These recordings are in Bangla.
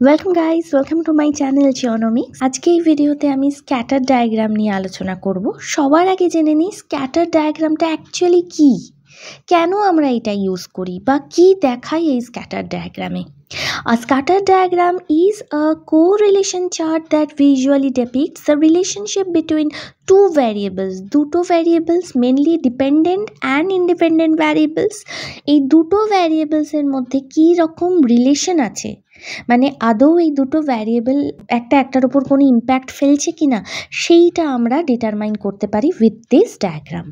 Welcome guys, welcome to my channel Geonomics. আজকে এই ভিডিওতে আমি স্ক্যাটার ডায়াগ্রাম নিয়ে আলোচনা করব। সবার আগে জেনে নিই স্ক্যাটার ডায়াগ্রামটা অ্যাকচুয়ালি কি, কেন আমরা এটা ইউজ করি বা কি দেখায় এই স্ক্যাটার ডায়াগ্রামে। A scatter diagram is a correlation chart that visually depicts the relationship between two variables. দুটো variables, mainly dependent and independent variables. এই দুটো ভ্যারিয়েবলসের মধ্যে কী রকম রিলেশন আছে, মানে আদৌ এই দুটো ভ্যারিয়েবল একটার উপর কোনো ইম্প্যাক্ট ফেলছে কি না, সেইটা আমরা ডিটারমাইন করতে পারি উইথ দিস ডায়াগ্রাম।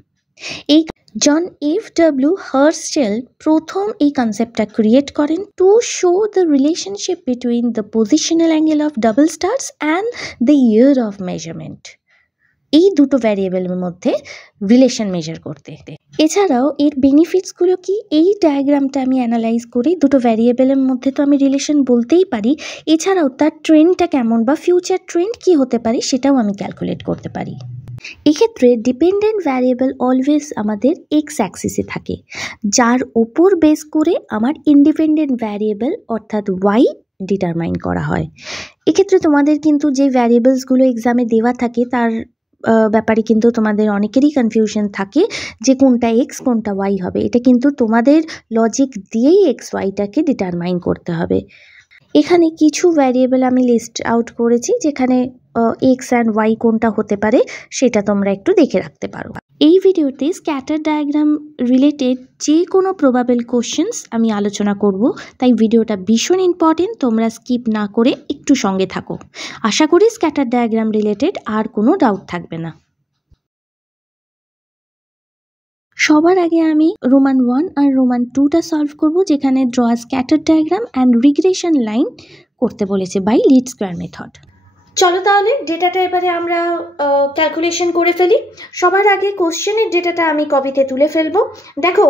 এই জন এফ.ডব্লিউ. হার্স্টেল প্রথম এই কনসেপ্টটা ক্রিয়েট করেন to show the relationship between the positional angle of double stars and the year of measurement. এই দুটো ভ্যারিয়েবলের মধ্যে রিলেশন মেজার করতে। এছাড়াও এর বেনিফিটসগুলো কি, এই ডায়াগ্রামটা আমি অ্যানালাইজ করি দুটো ভ্যারিয়েবলের মধ্যে তো আমি রিলেশন বলতেই পারি, এছাড়াও তার ট্রেন্ডটা কেমন বা ফিউচার ট্রেন্ড কি হতে পারে সেটাও আমি ক্যালকুলেট করতে পারি। এক্ষেত্রে ডিপেন্ডেন্ট ভ্যারিয়েবল অলওয়েজ আমাদের এক্স অ্যাক্সিসে থাকে, যার ওপর বেস করে আমার ইন্ডিপেন্ডেন্ট ভ্যারিয়েবল অর্থাৎ ওয়াই ডিটারমাইন করা হয়। এক্ষেত্রে তোমাদের কিন্তু যে ভ্যারিয়েবলসগুলো এক্সামে দেওয়া থাকে তার ব্যাপারে কিন্তু তোমাদের অনেকেরই কনফিউশন থাকে যে কোনটা এক্স কোনটা ওয়াই হবে। এটা কিন্তু তোমাদের লজিক দিয়েই এক্স ওয়াইটাকে ডিটারমাইন করতে হবে। এখানে কিছু ভ্যারিয়েবল আমি লিস্ট আউট করেছি যেখানে এক্স অ্যান্ড ওয়াই কোনটা হতে পারে সেটা তোমরা একটু দেখে রাখতে পারো। এই ভিডিওতে স্ক্যাটার ডায়াগ্রাম রিলেটেড যে কোনো প্রবাবেল কোশ্চেন্স আমি আলোচনা করব, তাই ভিডিওটা ভীষণ ইম্পর্টেন্ট, তোমরা স্কিপ না করে একটু সঙ্গে থাকো। আশা করি স্ক্যাটার ডায়াগ্রাম রিলেটেড আর কোনো ডাউট থাকবে না। সবার আগে আমি রোমান 1 আর রোমান 2টা সলভ করব, যেখানে draw scatter diagram and regression line করতে বলেছে বাই লিস্ট স্কোয়ার মেথড। চলো তাহলে ডেটাটা এবারে আমরা ক্যালকুলেশন করে ফেলি। সবার আগে কোশ্চেনের ডেটাটা আমি কপিতে তুলে ফেলবো। দেখো,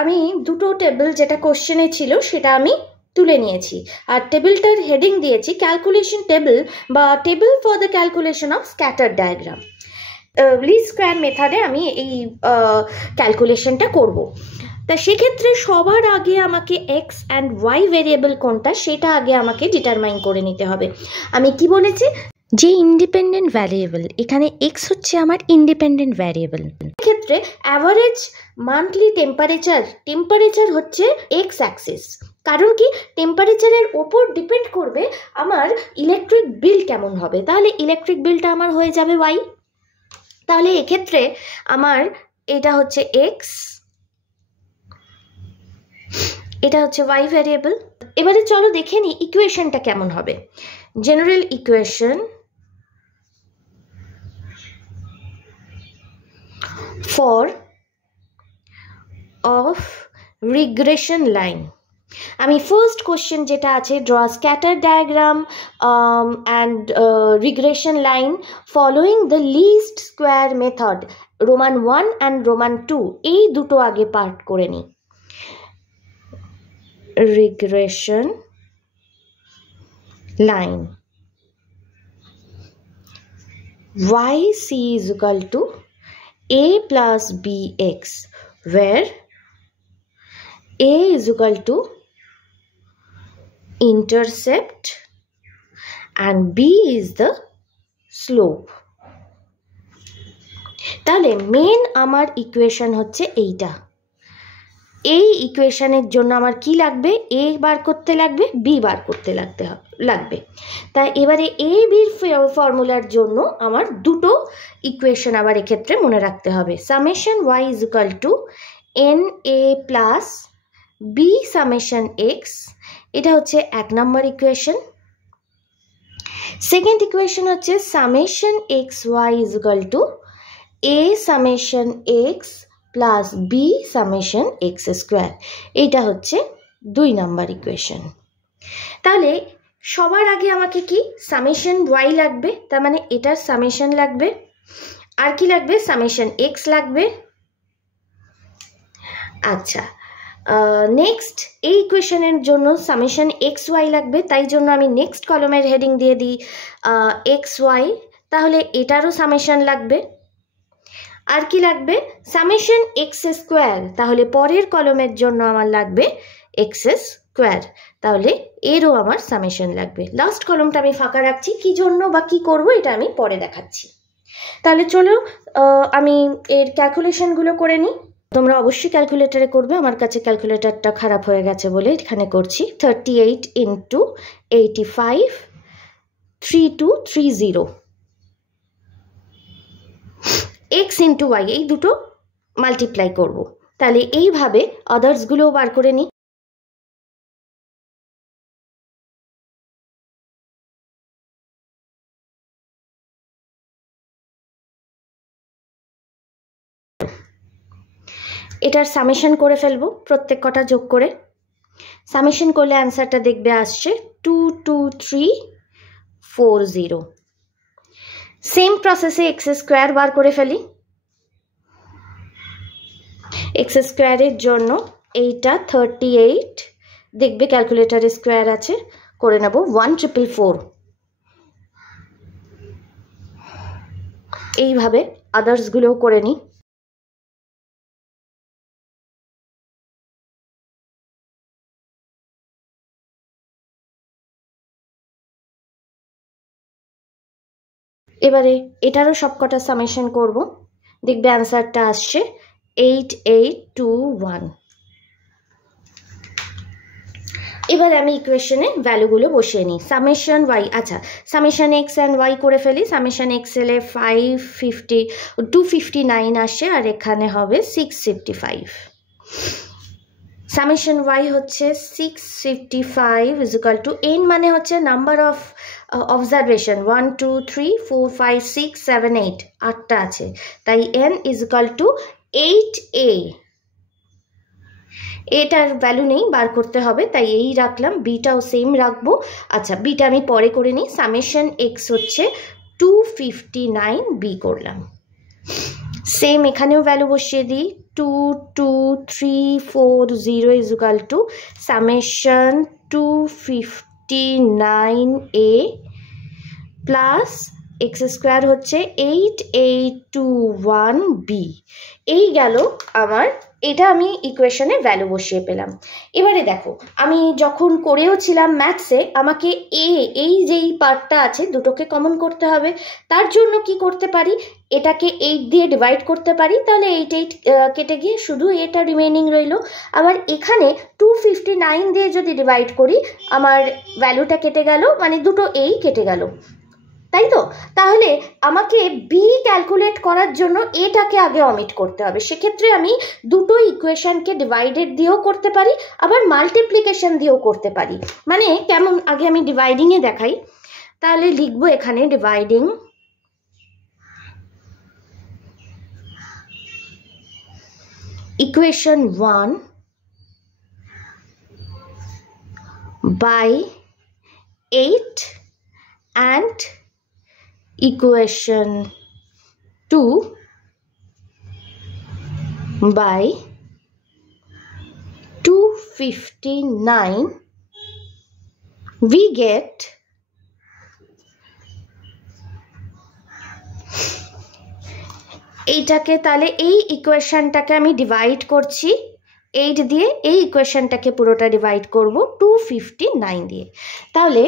আমি দুটো টেবিল যেটা কোশ্চেনে ছিল সেটা আমি তুলে নিয়েছি, আর টেবিলটার হেডিং দিয়েছি ক্যালকুলেশন টেবিল বা table for the calculation of scatter diagram. Least square মেথডে আমি এই ক্যালকুলেশনটা করব। তা সেক্ষেত্রে সবার আগে আমাকে এক্স অ্যান্ড ওয়াই ভেরিয়েবল কোনটা সেটা আগে আমাকে ডিটারমাইন করে নিতে হবে। আমি কি বলেছি, যে ইন্ডিপেন্ডেন্ট ভ্যারিয়েবল, এখানে এক্স হচ্ছে আমার ইন্ডিপেন্ডেন্ট ভ্যারিয়েবল। এক্ষেত্রে অ্যাভারেজ মান্থলি টেম্পারেচার হচ্ছে এক্স অ্যাক্সিস, কারণ কি টেম্পারেচারের ওপর ডিপেন্ড করবে আমার ইলেকট্রিক বিল কেমন হবে, তাহলে ইলেকট্রিক বিলটা আমার হয়ে যাবে ওয়াই। তাহলে এক্ষেত্রে আমার এটা হচ্ছে এক্স, এটা হচ্ছে ওয়াই ভ্যারিয়েবল। এবারে চলো দেখে নিই ইকুয়েশনটা কেমন হবে। General equation for of regression line. আমি ফার্স্ট কোশ্চেন যেটা আছে, draw scatter diagram and regression line following the least square method, Roman 1 and Roman 2 এই দুটো আগে পার্ট করে নিই। regression line yc is equal to a plus bx, where a is equal to intercept and b is the slope. তাহলে মেন আমার ইকুয়েশন হচ্ছে এইটা। এই ইকুয়েশনের জন্য আমার কি লাগবে, এ বার করতে লাগবে, বি বার করতে লাগবে। তাই এবারে এ বির ফর্মুলার জন্য আমার দুটো ইকুয়েশন আবার এক্ষেত্রে মনে রাখতে হবে। Summation Y is equal to N A plus B summation X, এটা হচ্ছে 1 নম্বর ইকুয়েশন। সেকেন্ড ইকুয়েশন হচ্ছে summation X Y is equal to A summation X plus B summation X square, এইটা হচ্ছে 2 নম্বর ইকুয়েশন। তাহলে সবার আগে আমাকে কি সামেশন ওয়াই লাগবে, তার মানে এটার সামেশন লাগবে, আর কি লাগবে সামেশন এক্স লাগবে। আচ্ছা, নেক্সট এই ইকুয়েশনের জন্য সামেশন এক্স ওয়াই লাগবে, তাই জন্য আমি নেক্সট কলমের হেডিং দিয়ে দিই এক্স ওয়াই, তাহলে এটারও সামেশন লাগবে। আর কি লাগবে সামেশন এক্স স্কোয়ার, তাহলে পরের কলমের জন্য আমার লাগবে এক্স স্কোয়ার, তাহলে এরও আমার সামেশন লাগবে। লাস্ট কলমটা আমি ফাঁকা রাখছি, কি জন্য বা কি করব এটা আমি পরে দেখাচ্ছি। তাহলে চলো আমি এর ক্যালকুলেশনগুলো করে নিই। তোমরা অবশ্যই ক্যালকুলেটারে করবে, আমার কাছে ক্যালকুলেটারটা খারাপ হয়ে গেছে বলে এখানে করছি। 38 ইন্টু 85 3230 এক্স ইন্টু ওয়াই, এই দুটো মাল্টিপ্লাই করব। তাহলে এইভাবে আদার্সগুলোও বার করে নিই। এটার সামেশন করে ফেলবো প্রত্যেক কটা যোগ করে। সামেশন করলে অ্যান্সারটা দেখবে আসছে 22340। সেম প্রসেসে এক্স স্কোয়ার বার করে ফেলি। এক্স স্কোয়ারের জন্য এইটা 38, দেখবে ক্যালকুলেটারে স্কোয়ার আছে, করে নেব 1444। এইভাবে আদার্সগুলোও করে নিই। এবারে এটারও সবকটা সামেশন করব, দেখবে অ্যান্সারটা আসছে 8821। এবার আমি ইকুয়েশনে ভ্যালুগুলো বসিয়ে নিই। সামেশন ওয়াই, আচ্ছা সামেশন এক্স অ্যান্ড ওয়াই করে ফেলি। সামেশন এক্স এলে 259 আসে, আর এখানে হবে 655। সামেশন ওয়াই হচ্ছে 655 ইজ ইকুয়াল টু এন, মানে হচ্ছে নাম্বার অফ অবজারভেশন 1 2 3 4 5 6 7 8, 8টা আছে, তাই N is equal two 8a। এটার ভ্যালু নেই, বার করতে হবে, তাই এই রাখলাম। বিটাও সেম রাখবো। আচ্ছা বিটা আমি পরে করে নিই। সামেশন এক্স হচ্ছে 259 বি করলাম। সেম এখানেও ভ্যালু বসিয়ে দিই। 22340 is equal two summation 259a plus x square হচ্ছে 8821b। এই গেল আমার, এটা আমি ইকুয়েশনে ভ্যালু বসিয়ে পেলাম। এবারে দেখো আমি যখন করেও ছিলাম ম্যাথসে, আমাকে এই যেই পার্টটা আছে দুটোকে কমন করতে হবে। তার জন্য কি করতে পারি, এটাকে 8 দিয়ে ডিভাইড করতে পারি, তাহলে 8 কেটে গিয়ে শুধু এটা রিমেইনিং রইল। আবার এখানে 259 দিয়ে যদি ডিভাইড করি, আমার ভ্যালুটা কেটে গেল, মানে দুটো এই কেটে গেল, তাই তো? তাহলে আমাকে বি ক্যালকুলেট করার জন্য এটাকে আগে অমিট করতে হবে। সেক্ষেত্রে আমি দুটো ইকুয়েশনকে ডিভাইডেড দিয়েও করতে পারি, আবার মাল্টিপ্লিকেশন দিয়েও করতে পারি। মানে কেমন, আগে আমি ডিভাইডিংয়ে দেখাই। তাহলে লিখবো এখানে dividing equation 1 by 8 and equation 2 by 259, we get এইটাকে, তাহলে এই ইকুয়েশনটাকে আমি ডিভাইড করছি 8 দিয়ে, এই ইকুয়েশনটাকে পুরোটা ডিভাইড করব 259 দিয়ে। তাহলে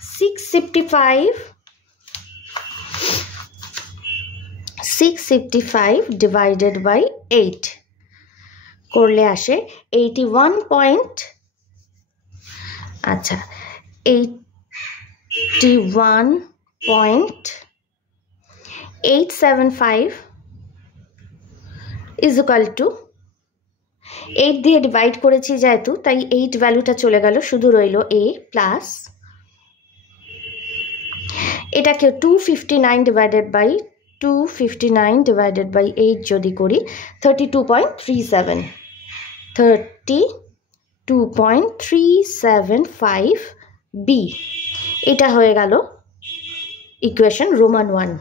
655 ডিভাইডেড বাই 8 করলে আসে 81 পয়েন্ট, আচ্ছা 81.875 ইজ ইকুয়াল টু 8 দিয়ে ডিভাইড করেছি যেহেতু, তাই 8 ভ্যালুটা চলে গেল, শুধু রইল a প্লাস এটাকে 259 ডিভাইডেড বাই 8 যদি করি 32.37, 32.375 বি। এটা হয়ে গেল ইকুয়েশন রোমান 1।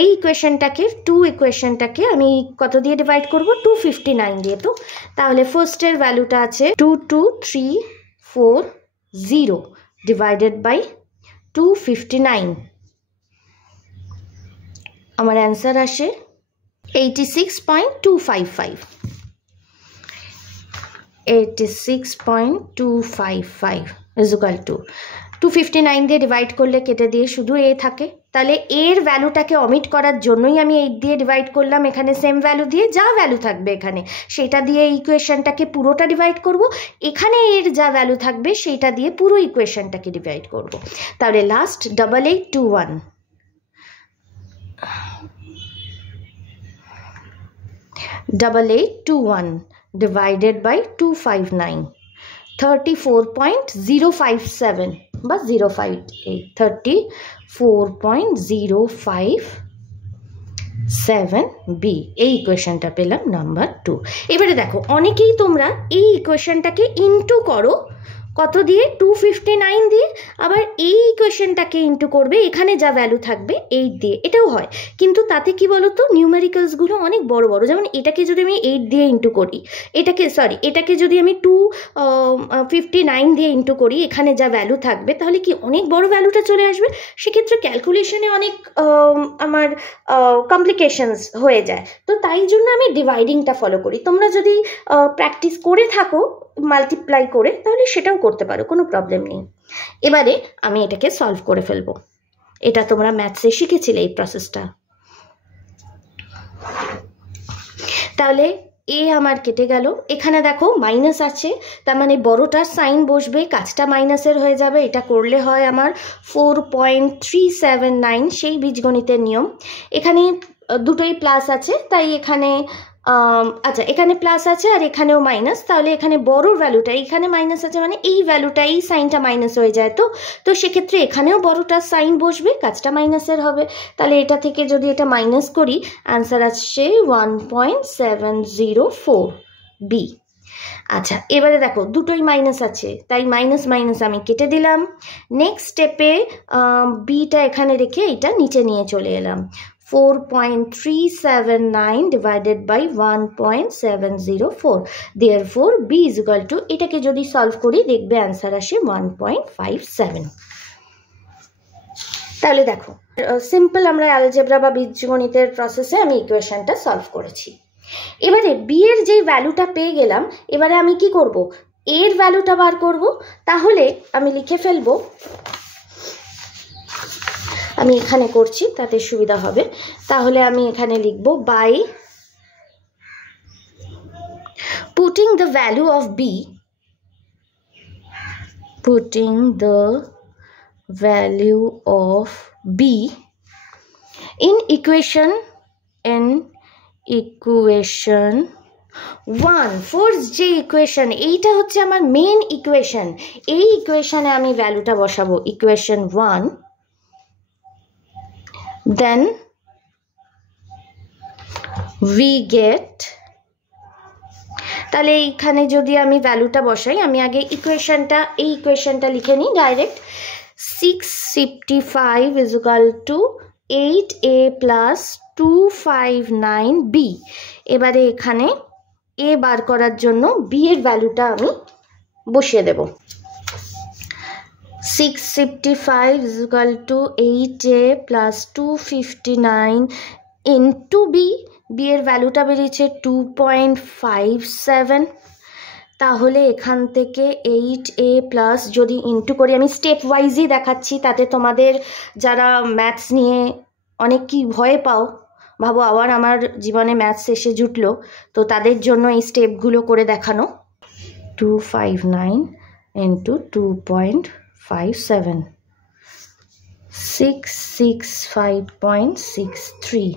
এই ইকুয়েশনটাকে ইকুয়েশনটাকে আমি কত দিয়ে ডিভাইড করব, 259 দিয়ে। তো তাহলে ফার্স্টের ভ্যালুটা আছে 22340 ডিভাইডেড বাই 259, আমার অ্যান্সার আসে 86.255। 86.255 is equal to 259 দিয়ে ডিভাইড করলে কেটে দিয়ে শুধু a থাকে। তাহলে এর ভ্যালুটাকে অমিট করার জন্যই আমি 8 দিয়ে ডিভাইড করলাম, এখানে সেম ভ্যালু দিয়ে যা ভ্যালু থাকবে এখানে সেটা দিয়ে ইকুয়েশনটাকে পুরোটা ডিভাইড করব, এখানে এর যা ভ্যালু থাকবে সেটা দিয়ে পুরো ইকুয়েশনটাকে ডিভাইড করব। তাহলে লাস্ট 8821 8821 divided by 259 34.057 বা 058 34.057 বি, এই ইকুয়েশনটা পেলাম নাম্বার 2। এবারে দেখো অনেকেই তোমরা এই ইকুয়েশনটাকে ইনটু করো কত দিয়ে, 259 দিয়ে, আবার এই ইকুয়েশনটাকে ইনটু করবে এখানে যা ভ্যালু থাকবে 8 দিয়ে, এটাও হয়। কিন্তু তাতে কি বলো তো, নিউমেরিক্যালসগুলো অনেক বড় বড়, যেমন এটাকে যদি আমি 8 দিয়ে ইনটু করি, এটাকে যদি আমি 259 দিয়ে ইনটু করি, এখানে যা ভ্যালু থাকবে তাহলে কি অনেক বড় ভ্যালুটা চলে আসবে, সেক্ষেত্রে ক্যালকুলেশনে অনেক আমার কমপ্লিকেশনস হয়ে যায়। তো তাই জন্য আমি ডিভাইডিংটা ফলো করি। তোমরা যদি প্র্যাকটিস করে থাকো মাল্টিপ্লাই করে তাহলে সেটাও করতে পারো, কোনো প্রবলেম নেই। এবারে আমি এটাকে সলভ করে ফেলবো, এটা তোমরা ম্যাথসে শিখেছিলে এই প্রসেসটা। তাহলে এ আমার কেটে গেল, এখানে দেখো মাইনাস আছে, তার মানে বড়টার সাইন বসবে, কাজটা মাইনাসের হয়ে যাবে, এটা করলে হয় আমার 4.379, সেই বীজগণিতের নিয়ম। এখানে দুটোই প্লাস আছে তাই এখানে আচ্ছা এখানে প্লাস আছে আর এখানেও মাইনাস, তাহলে এখানে বড় ভ্যালুটা, এখানে মাইনাস আছে মানে এই ভ্যালুটা, এই সাইনটা মাইনাস হয়ে যায়, তো সেক্ষেত্রে এখানেও বড়টার সাইন বসবে, কাজটা মাইনাসের হবে। তাহলে এটা থেকে যদি এটা মাইনাস করি অ্যান্সার আসছে 1.704 বি। আচ্ছা এবারে দেখো দুটোই মাইনাস আছে তাই মাইনাস মাইনাস আমি কেটে দিলাম। নেক্সট স্টেপে বিটা এখানে রেখে এটা নিচে নিয়ে চলে এলাম, 4.379 divided by 1.704, therefore b is equal to, এটাকে যদি সলভ করি দেখবে অ্যান্সার আসে 1.57। তাহলে দেখো সিম্পল আমরা অ্যালজেব্রা বা বীজগণিতের প্রসেসে আমি ইকুয়েশনটা সলভ করেছি। এবারে বি এর যেই ভ্যালুটা পেয়ে গেলাম, এবারে আমি কি করব, এর ভ্যালুটা বার করব। তাহলে আমি লিখে ফেলবো, আমি এখানে করছি তাতে সুবিধা হবে, তাহলে আমি এখানে লিখব by putting the value of B, putting the value of B in equation 1, first যে ইকুয়েশন, এইটা হচ্ছে আমার মেন ইকুয়েশন, এই ইকুয়েশনে আমি ভ্যালুটা বসাবো, ইকুয়েশন 1, then we get, তাহলে এইখানে যদি আমি ভ্যালুটা বসাই, আমি আগে এই ইকুয়েশনটা লিখে নিই direct, 655 is equal to 8a plus 259b। এবারে এখানে a বার করার জন্য b এর ভ্যালুটা আমি বসিয়ে দেব, 655 is equal to 8a plus 259 into b, b এর ভ্যালুটা বেরিয়েছে 2.57। তাহলে এখান থেকে 8a প্লাস, যদি ইন্টু করি, আমি স্টেপ ওয়াইজই দেখাচ্ছি, তাতে তোমাদের যারা ম্যাথস নিয়ে অনেক কি ভয় পাও, ভাবো আবার আমার জীবনে ম্যাথস এসে জুটলো, তো তাদের জন্য এই স্টেপগুলো করে দেখানো। 259 into 2.57, 665.63,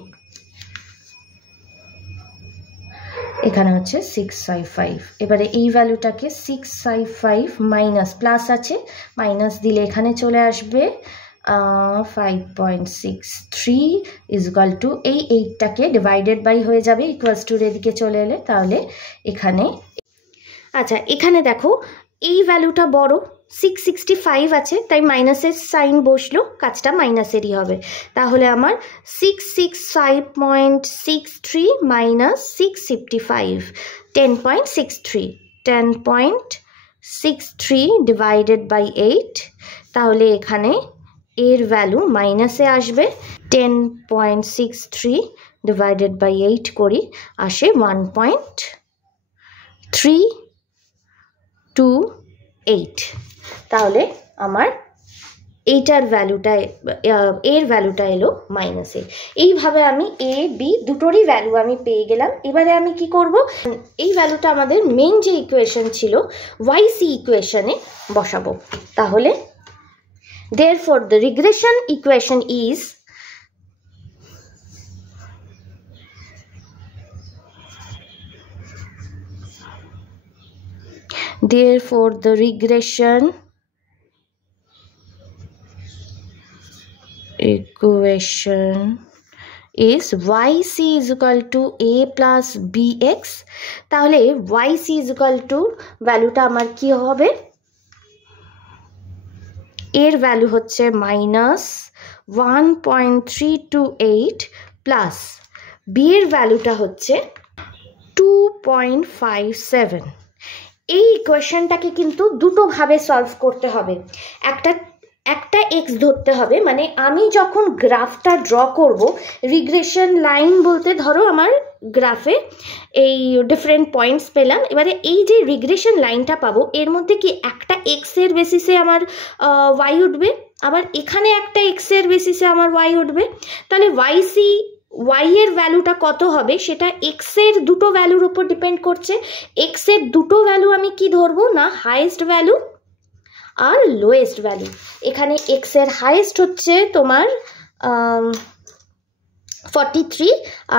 এখানে হচ্ছে 655। এবারে এই ভ্যালুটাকে 655 মাইনাস, প্লাস আছে মাইনাস দিলে এখানে চলে আসবে 5.63 is equal to, এই 8টাকে ডিভাইডেড বাই হয়ে যাবে, ইকুয়ালস টুর এদিকে চলে এলে, তাহলে এখানে, আচ্ছা এখানে দেখো এই ভ্যালুটা বড়, 665 আছে তাই মাইনাসের সাইন বসলো, কাজটা মাইনাসেরই হবে। তাহলে আমার 665.63 মাইনাস 655, 10.63 ডিভাইডেড বাই 8, তাহলে এখানে এর ভ্যালু মাইনাসে আসবে, 10.63 ডিভাইডেড বাই 8 করি, আসে 1.3 28। তাহলে আমার এইটার ভ্যালুটা এর ভ্যালুটা এলো -a। এইভাবে আমি a b দুটোরই ভ্যালু আমি পেয়ে গেলাম। এবারে আমি কি করব, এই ভ্যালুটা আমাদের মেইন যে ইকুয়েশন ছিল yc ইকুয়েশনে বসাবো। তাহলে therefore the regression equation is therefore the regression equation is yc is equal to a plus bx। তাহলে yc is equal to ভ্যালুটা আমার কি হবে, এর ভ্যালু হচ্ছে -1.328 প্লাস বি এর ভ্যালুটা হচ্ছে 2.57। এই ইকুয়েশনটাকে কিন্তু দুটোভাবে সলভ করতে হবে। একটা এক্স ধরতে হবে, মানে আমি যখন গ্রাফটা ড্র করব, রিগ্রেশন লাইন বলতে ধরো আমার গ্রাফে এই ডিফারেন্ট পয়েন্টস পেলাম, এবারে এই যে রিগ্রেশন লাইনটা পাবো এর মধ্যে কি একটা এক্স এর বেসিসে আমার ওয়াই উঠবে, আবার এখানে একটা এক্স এর বেসিসে আমার ওয়াই উঠবে। তাহলে ওয়াই এর ভ্যালুটা কত হবে সেটা এক্স এর দুটো ভ্যালুর উপর ডিপেন্ড করছে। এক্স এর দুটো ভ্যালু আমি কি ধরবো না, হাইয়েস্ট ভ্যালু আর লোয়েস্ট ভ্যালু। এখানে এক্স এর হাইয়েস্ট হচ্ছে তোমার 43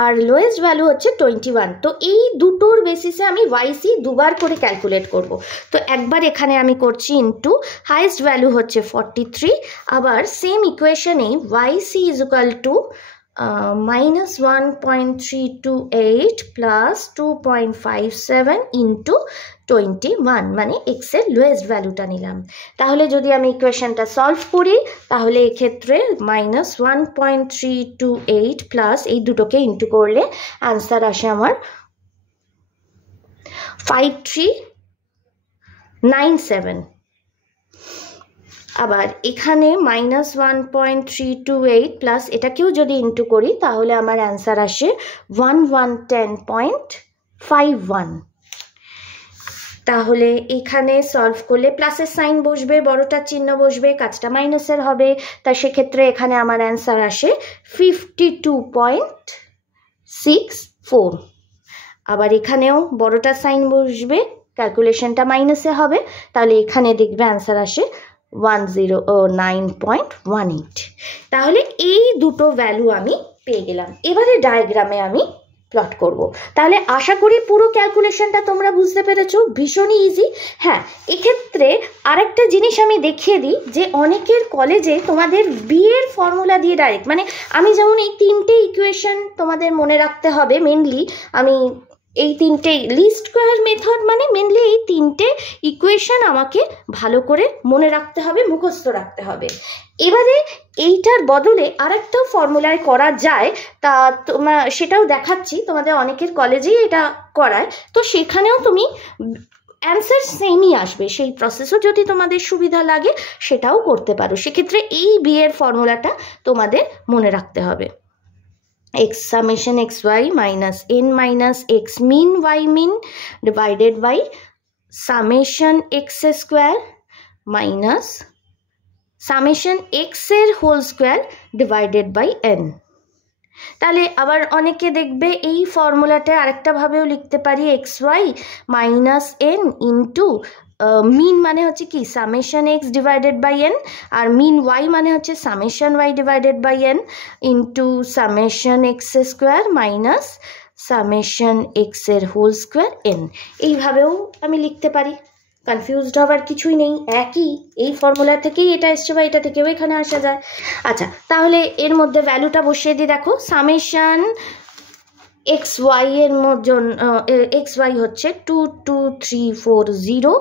আর লোয়েস্ট ভ্যালু হচ্ছে 21। তো এই দুটোর বেসিসে আমি yc দুবার করে ক্যালকুলেট করব। তো একবার এখানে আমি করছি ইনটু হাইয়েস্ট ভ্যালু হচ্ছে 43, আবার সেম ইকুয়েশনে yc is equal two -1.328 plus 2.57 into 21, মানে এক্স এর লোয়েস্ট ভ্যালুটা নিলাম। তাহলে যদি আমি ইকুয়েশনটা সলভ করি তাহলে এক্ষেত্রে -1.328 প্লাস এই দুটোকে ইন্টু করলে আনসার আসে আমার 5397। আবার এখানে -1.328 প্লাস এটাকেও যদি ইন্টু করি তাহলে আমার অ্যান্সার আসে 1110.51। তাহলে এখানে সলভ করলে প্লাসের সাইন বসবে, বড়টার চিহ্ন বসবে, কাজটা মাইনাসের হবে, তাই সেক্ষেত্রে এখানে আমার অ্যান্সার আসে 52.64। আবার এখানেও বড়টার সাইন বসবে, ক্যালকুলেশনটা মাইনাসে হবে, তাহলে এখানে দেখবে অ্যান্সার আসে 109.18। তাহলে এই দুটো ভ্যালু আমি পেয়ে গেলাম। এবারে ডায়াগ্রামে আমি প্লট করব। তাহলে আশা করি পুরো ক্যালকুলেশনটা তোমরা বুঝতে পেরেছো, ভীষণই ইজি। হ্যাঁ, এক্ষেত্রে আরেকটা জিনিস আমি দেখিয়ে দিই যে অনেকের কলেজে তোমাদের বি এর ফর্মুলা দিয়ে ডাইরেক্ট, মানে আমি যেমন এই তিনটে ইকুয়েশন তোমাদের মনে রাখতে হবে মেনলি, আমি এই তিনটে লিস্ট স্কোয়ার মেথড মানে মেনলি এই তিনটে ইকুয়েশন আমাকে ভালো করে মনে রাখতে হবে, মুখস্থ রাখতে হবে। এবারে এইটার বদলে আরেকটা ফর্মুলায় করা যায়, তা সেটাও দেখাচ্ছি, তোমাদের অনেকের কলেজেই এটা করায়, তো সেখানেও তুমি অ্যান্সার সেমই আসবে। সেই প্রসেসও যদি তোমাদের সুবিধা লাগে সেটাও করতে পারো। সেক্ষেত্রে এই বি এর ফর্মুলাটা তোমাদের মনে রাখতে হবে। x summation xy minus n minus x mean y mean divided by summation x square minus summation x এর whole square divided by n। তাহলে আবার অনেকে দেখবে এই ফর্মুলাটা আরেকটা ভাবেও লিখতে পারি, xy minus n into mean মানে হচ্ছে কি summation X divided by N, আর মিন ওয়াই মানে হচ্ছে summation Y divided by N into summation X square minus summation X এর হোল স্কোয়ার এন। এইভাবেও আমি লিখতে পারি, কনফিউজড হওয়ার কিছুই নেই, একই এই ফর্মুলা থেকেই এটা এসছে বা এটা থেকেও এখানে আসা যায়। আচ্ছা, তাহলে এর মধ্যে ভ্যালুটা বসিয়ে দিই। দেখো সামেশন এক্স ওয়াই এর মধ্যে এক্স ওয়াই হচ্ছে 22340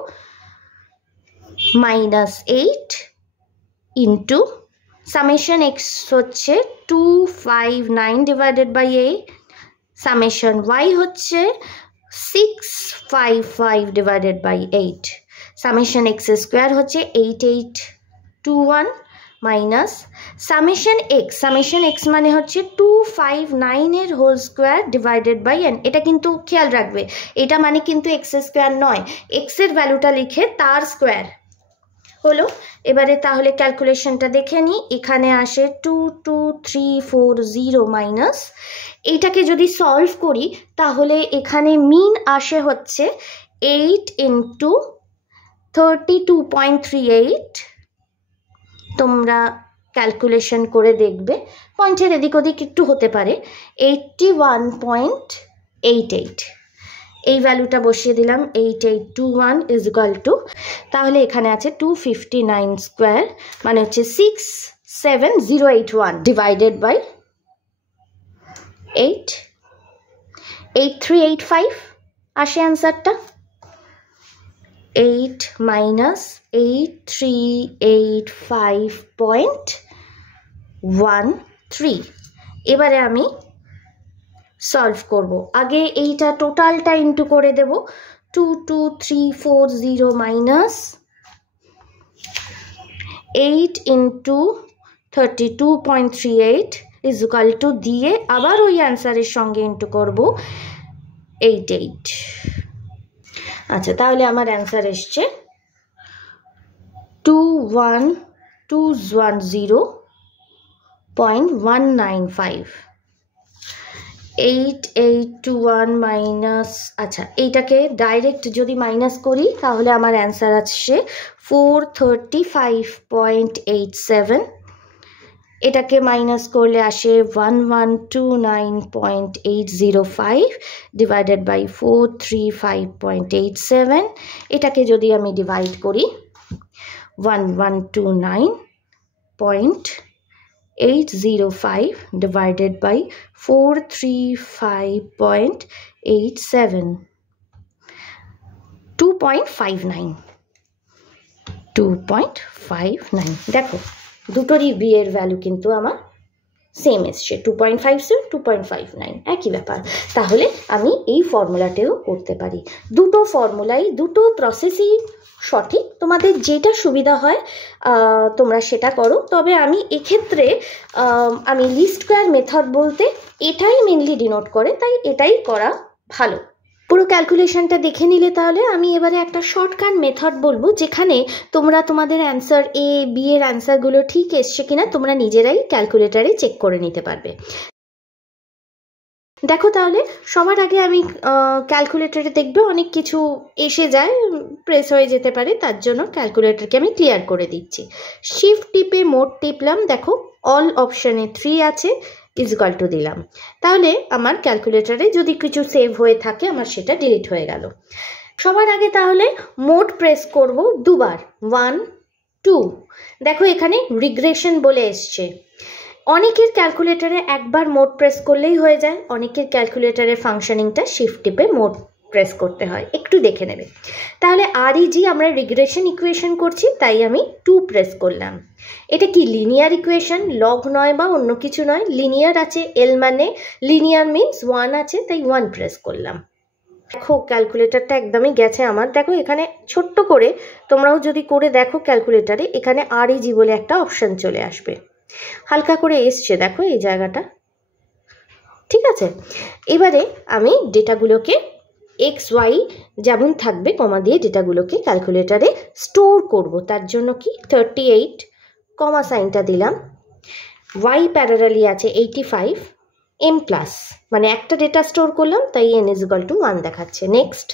মাইনাস 8 ইন্টু সামেশন এক্স হচ্ছে 259 ডিভাইডেড বাই 8, সামেশন ওয়াই হচ্ছে 655 divided by 8, summation X square হচ্ছে 8821 মাইনাস সামেশন এক্স মানে হচ্ছে 259 এর whole square divided by n। এটা কিন্তু খেয়াল রাখবে, এটা মানে কিন্তু এক্স স্কোয়ার নয়, এক্স এর ভ্যালুটা লিখে তার স্কোয়ার হলো। এবারে তাহলে ক্যালকুলেশনটা দেখে নিই, এখানে আসে 22340 মাইনাস, এইটাকে যদি সলভ করি তাহলে এখানে মিন আসে হচ্ছে 8 ইন্টু 32.38। তোমরা ক্যালকুলেশন করে দেখবে, পয়েন্টের এদিক ওদিক একটু হতে পারে। 81.88 এই ভ্যালুটা বসিয়ে দিলাম, 8821 ইজ ইকুয়াল টু, তাহলে এখানে আছে 259 স্কোয়ার মানে হচ্ছে 67081 ডিভাইডেড বাই 8385 আসে অ্যান্সারটা। 8 মাইনাস 8385.13। এবারে আমি সলভ করব, আগে এইটা টোটালটা ইন্টু করে দেব। 22340 minus 8 into 32.38 is equal two দিয়ে আবার ওই অ্যান্সারের সঙ্গে ইন্টু করব 88। আচ্ছা, তাহলে আমার অ্যান্সার এসছে 21210.195। 8821 মাইনাস, আচ্ছা এইটাকে ডাইরেক্ট যদি মাইনাস করি তাহলে আমার অ্যান্সার আসছে 435.87। এটাকে মাইনাস করলে আসে 1129.805 ডিভাইডেড বাই 435.87। এটাকে যদি আমি ডিভাইড করি 1129.805 divided by 435.87, 2.59। দেখো দুটোরই বি এর ভ্যালু কিন্তু আমার সেম এসছে, 2.57 2.59 একই ব্যাপার। তাহলে আমি এই ফর্মুলাটাও করতে পারি। দুটো ফর্মুলাই, দুটো প্রসেসই সঠিক, তোমাদের যেটা সুবিধা হয় তোমরা সেটা করো। তবে আমি এক্ষেত্রে আমি লিস্ট স্কোয়ার মেথড বলতে এটাই মেনলি ডিনোট করে, তাই এটাই করা ভালো। পুরো ক্যালকুলেশনটা দেখে নিলে তাহলে আমি এবারে একটা শর্টকাট মেথড বলবো, যেখানে তোমরা তোমাদের অ্যান্সার এ বি এর অ্যান্সারগুলো ঠিক এসছে কিনা তোমরা নিজেরাই ক্যালকুলেটারে চেক করে নিতে পারবে। দেখো তাহলে সবার আগে আমি ক্যালকুলেটরে দেখবে অনেক কিছু এসে যায়, প্রেস হয়ে যেতে পারে, তার জন্য ক্যালকুলেটরকে আমি ক্লিয়ার করে দিচ্ছি। শিফট টিপে মোড টিপলাম, দেখো অল অপশানে 3 আছে, ইজ ইকুয়াল টু দিলাম। তাহলে আমার ক্যালকুলেটরে যদি কিছু সেভ হয়ে থাকে আমার সেটা ডিলিট হয়ে গেল। সবার আগে তাহলে মোড প্রেস করব দুবার, 1 2। দেখো এখানে রিগ্রেশন বলে এসছে। অনেকের ক্যালকুলেটরে একবার মোড প্রেস করলেই হয়ে যায়, অনেকের ক্যালকুলেটরের ফাংশনিংটা শিফট টিপে মোড প্রেস করতে হয়, একটু দেখে নেবে। তাহলে আরইজি আমরা রিগ্রেশন ইকুয়েশন করছি, তাই আমি 2 প্রেস করলাম। এটা কি লিনিয়ার ইকুয়েশন, লগ নয় বা অন্য কিছু নয়, লিনিয়ার আছে, এল মানে লিনিয়ার মিনস 1 আছে, তাই 1 প্রেস করলাম। দেখো ক্যালকুলেটরটা একদমই গেছে আমার। দেখো এখানে ছোট্ট করে তোমরাও যদি করে দেখো ক্যালকুলেটারে, এখানে আরইজি বলে একটা অপশন চলে আসবে, হালকা করে এসছে দেখো এই জায়গাটা, ঠিক আছে। এবারে আমি ডেটাগুলোকে এক্স ওয়াই যেমন থাকবে কমা দিয়ে ডেটাগুলোকে ক্যালকুলেটারে স্টোর করব। তার জন্য কি 38 কমা সাইনটা দিলাম, ওয়াই প্যারালালি আছে 85, এম প্লাস মানে একটা ডেটা স্টোর করলাম তাই এন ইজ ইকুয়াল টু 1 দেখাচ্ছে। নেক্সট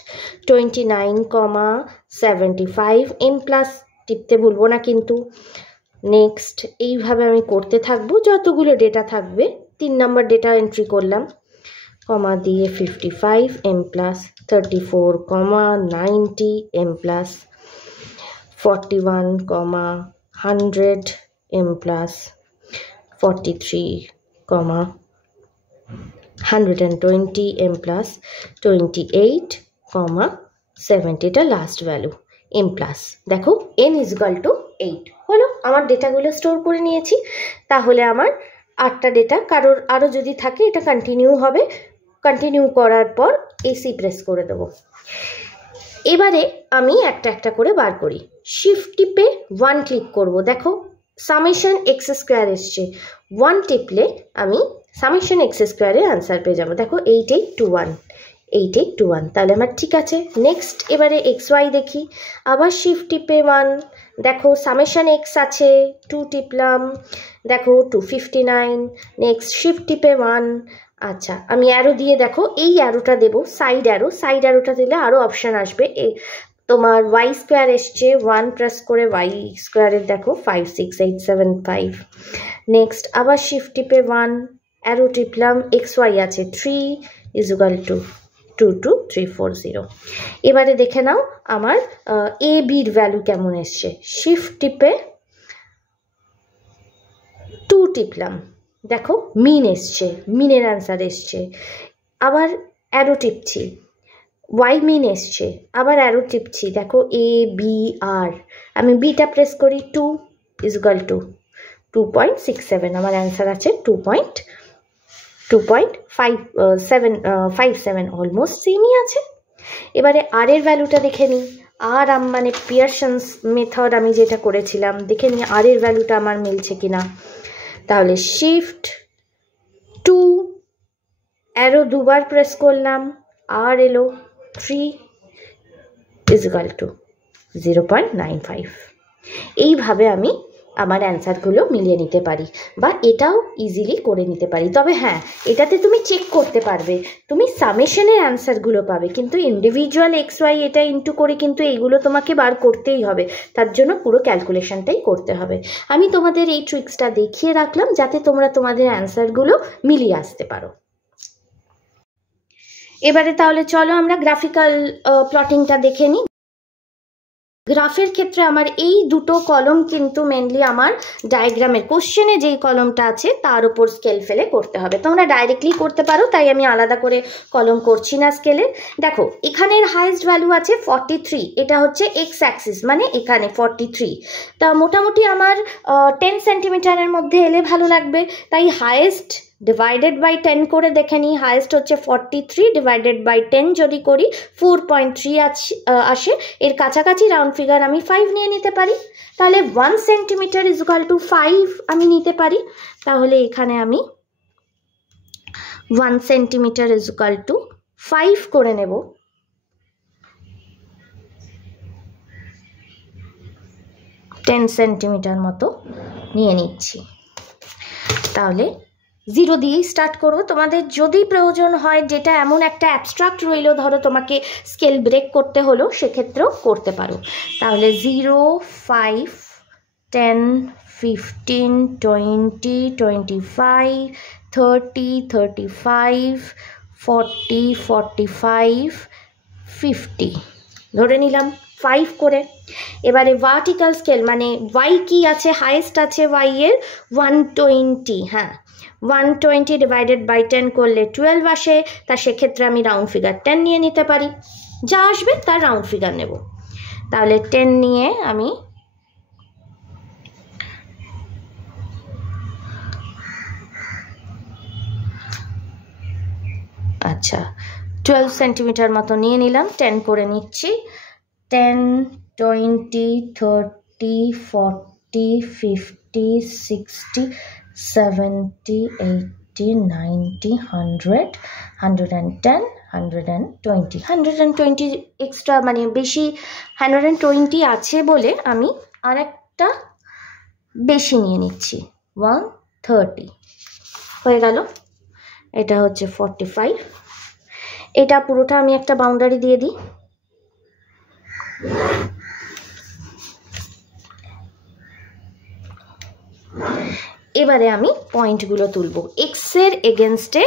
29,75 এম প্লাস টিপতে ভুলবো না কিন্তু। নেক্সট এইভাবে আমি করতে থাকবো, যতগুলো ডেটা থাকবে 3 নম্বর ডেটা এন্ট্রি করলাম, কমা দিয়ে 55 M plus, 34,90 M plus, 41,100 M plus, 43,120 M plus, 28,70 এটা লাস্ট ভ্যালু এম প্লাস। দেখো এন ইজ ইকুয়াল টু 8 হলো। আমার ডেটাগুলো স্টোর করে নিয়েছি। তাহলে আমার 8টা ডেটা, কারোর আরও যদি থাকে এটা কন্টিনিউ হবে, কন্টিনিউ করার পর এসি প্রেস করে দেবো। এবারে আমি একটা একটা করে বার করি। শিফট টিপে 1 ক্লিক করব, দেখো সামেশন এক্স স্কোয়ার এসছে, 1 টিপলে আমি সামেশন এক্স স্কোয়ারের আনসার পেয়ে যাবো। দেখো 8821, 8821, তাহলে আমার ঠিক আছে। নেক্সট এবারে এক্স ওয়াই দেখি, আবার শিফট টিপে 1, দেখো সামেশন এক্স আছে, 2 টিপলাম, দেখো 259, নেক্সট শিফট টিপে 1। আচ্ছা আমি অ্যারো দিয়ে দেখো এই অ্যারোটা দেবো, সাইড অ্যারোটা দিলে আরও অপশান আসবে। তোমার ওয়াই স্কোয়ার এসছে, 1 প্রেস করে ওয়াই স্কোয়ারের দেখো 56875। নেক্সট আবার শিফট টিপে 1, অ্যারো টিপলাম, এক্স ওয়াই আছে 3 = 22340। এবারে দেখে নাও আমার এ বির ভ্যালু কেমন এসছে। শিফট টিপে 2 টিপলাম, দেখো মিন এসছে, মিনের অ্যান্সার এসছে। আবার অ্যারো টিপছি, ওয়াই মিন এসছে, আবার অ্যারো টিপছি, দেখো এ বি আর, আমি বিটা প্রেস করি, 2 = 2.67, আমার অ্যান্সার আছে 2.57, অলমোস্ট সেমই আছে। এবারে আর এর ভ্যালুটা দেখে নিই, আর মানে পিয়ারসন্স মেথড আমি যেটা করেছিলাম, দেখে নিই আর এর ভ্যালুটা আমার মিলছে কিনা। তাহলে শিফট 2, অ্যারো দুবার প্রেস করলাম, আর এলো 3 = 0.95। এইভাবে আমি আমার অ্যান্সারগুলো মিলিয়ে নিতে পারি, বা এটাও ইজিলি করে নিতে পারি। তবে হ্যাঁ, এটাতে তুমি চেক করতে পারবে, তুমি সামেশনের অ্যান্সারগুলো পাবে, কিন্তু ইন্ডিভিজুয়াল এক্স ওয়াই এটা ইন্টু করে কিন্তু এইগুলো তোমাকে বার করতেই হবে, তার জন্য পুরো ক্যালকুলেশনটাই করতে হবে। আমি তোমাদের এই ট্রিক্সটা দেখিয়ে রাখলাম যাতে তোমরা তোমাদের অ্যান্সারগুলো মিলিয়ে আসতে পারো। এবারে তাহলে চলো আমরা গ্রাফিক্যাল প্লটিংটা দেখে নিই। গ্রাফের ক্ষেত্রে আমার এই দুটো কলম কিন্তু মেনলি আমার ডায়াগ্রামের কোশ্চেনে যেই কলমটা আছে তার উপর স্কেল ফেলে করতে হবে। তোমরা ডাইরেক্টলি করতে পারো, তাই আমি আলাদা করে কলম করছি না স্কেলের। দেখো এখানের হাইয়েস্ট ভ্যালু আছে 43, এটা হচ্ছে এক্স অ্যাক্সিস, মানে এখানে 43। তা মোটামুটি আমার 10 সেন্টিমিটারের মধ্যে এলে ভালো লাগবে, তাই হাইয়েস্ট ডিভাইডেড বাই 10 করে দেখে নিই। হাইয়েস্ট হচ্ছে 43 ডিভাইডেড বাই 10 যদি করি 4.3 আসে। এর কাছাকাছি রাউন্ড ফিগার আমি 5 নিয়ে নিতে পারি, তাহলে 1 সেন্টিমিটার = 5 আমি নিতে পারি। তাহলে এখানে আমি 1 সেন্টিমিটার = 5 করে নেব। টেন সেন্টিমিটার মতো নিয়ে নিচ্ছি। তাহলে 0 দিয়েই স্টার্ট করবো। তোমাদের যদি প্রয়োজন হয়, যেটা এমন একটা অ্যাবস্ট্রাক্ট রইল, ধরো তোমাকে স্কেল ব্রেক করতে হলো, সেক্ষেত্রেও করতে পারো। তাহলে 0, 5, 10, 15, 20, 25, 30, 35, 40, 45, 50 ধরে নিলাম 5 করে। এবারে ভার্টিক্যাল স্কেল মানে ওয়াই কি আছে, হাইয়েস্ট আছে ওয়াই এর 120, হ্যাঁ 120 ডিভাইডেড বাই 10 করলে 12 আসে, তা সেক্ষেত্রে আমি রাউন্ড ফিগার 10 নিয়ে নিতে পারি, যা আসবে তার রাউন্ড ফিগার নেব। তাহলে 10 নিয়ে আমি আচ্ছা 12 সেন্টিমিটার মতো নিয়ে নিলাম, 10 করে নিচ্ছি। 10, 20, 30, 40, 50, 60, 70, 80, 90, 100, 110, 120, 120 এক্সট্রা মানে বেশি 120 আছে বলে আমি আর একটা বেশি নিয়ে নিচ্ছি, 130 হয়ে গেল। এটা হচ্ছে 45, এটা পুরোটা আমি একটা বাউন্ডারি দিয়ে দিই। এবারে আমি পয়েন্টগুলো তুলব, এক্স এর এগেনস্টে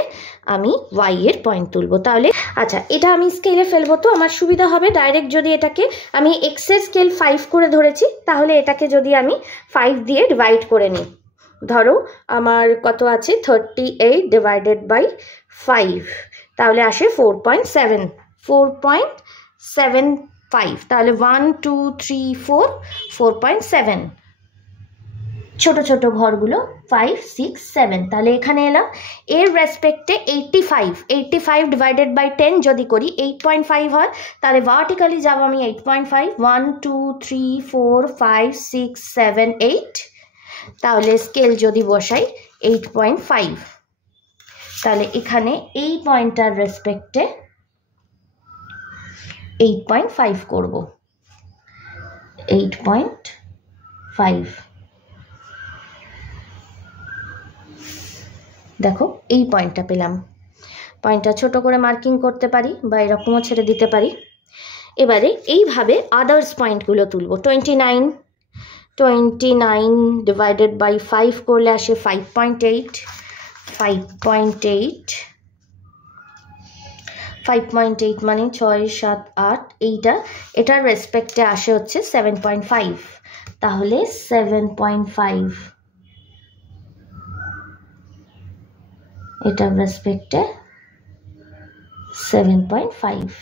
আমি ওয়াই এর পয়েন্ট তুলব। তাহলে আচ্ছা এটা আমি স্কেলে ফেলবো, তো আমার সুবিধা হবে ডাইরেক্ট। যদি এটাকে আমি এক্স এর স্কেল 5 করে ধরেছি, তাহলে এটাকে যদি আমি 5 দিয়ে ডিভাইড করে নিই, ধরো আমার কত আছে 38 ডিভাইডেড বাই 5, তাহলে আসে 4.75, তাহলে 1, 2, 3, 4, 4.7, ছোট ছোট ঘরগুলো 5, 6, 7, তাহলে এখানে এলাম। এর রেসপেক্টে 85 ডিভাইডেড বাই 10 যদি করি 8.5 হয়, তাহলে ভার্টিক্যালি যাব আমি 8.5, 1, 2, 3, 4, 5, 6, 7, 8, তাহলে স্কেল যদি বসাই 8.5, তাহলে এখানে এই পয়েন্টটার রেসপেক্টে 8.5 করব। 8.5 দেখো এই পয়েন্টটা পেলাম। পয়েন্টটা ছোট করে মার্কিং করতে পারি বা এরকমও ছেড়ে দিতে পারি। এবারে এইভাবে আদার্স পয়েন্টগুলো তুলব। 29 ডিভাইডেড বাই 5 করলে আসে 5.8, 5.8 মানে 6, 7, 8, এটার রেসপেক্টে আসে হচ্ছে 7.5, তাহলে 7.5 এটার রেসপেক্টে 7.5।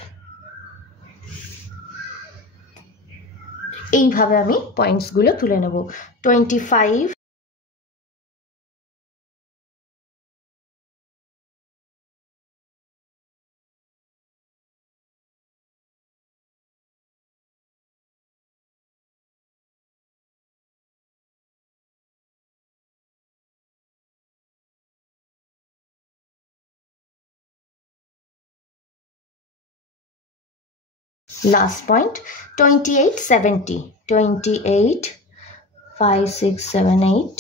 এইভাবে আমি পয়েন্টসগুলো তুলে নেব। 25 last point 28, 70, 28, 5, 6, 7, 8,